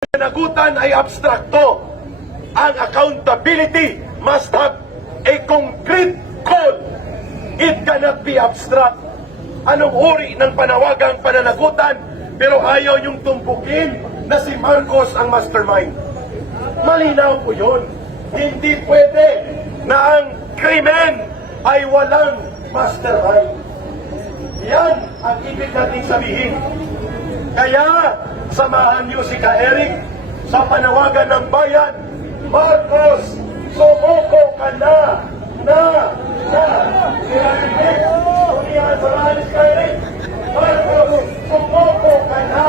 Pananagutan ay abstrakto. Ang accountability must have a concrete goal. It cannot be abstract. Anong uri ng panawagang pananagutan pero ayaw yung tumpukin na si Marcos ang mastermind? Malinaw po yun. Hindi pwede na ang krimen ay walang mastermind. Yan ang ibig nating sabihin. Kaya, samahan niyo si Ka-Eric sa panawagan ng bayan. Marcos, sumuko ka na! Samahan si Ka-Eric. Marcos, sumuko ka na!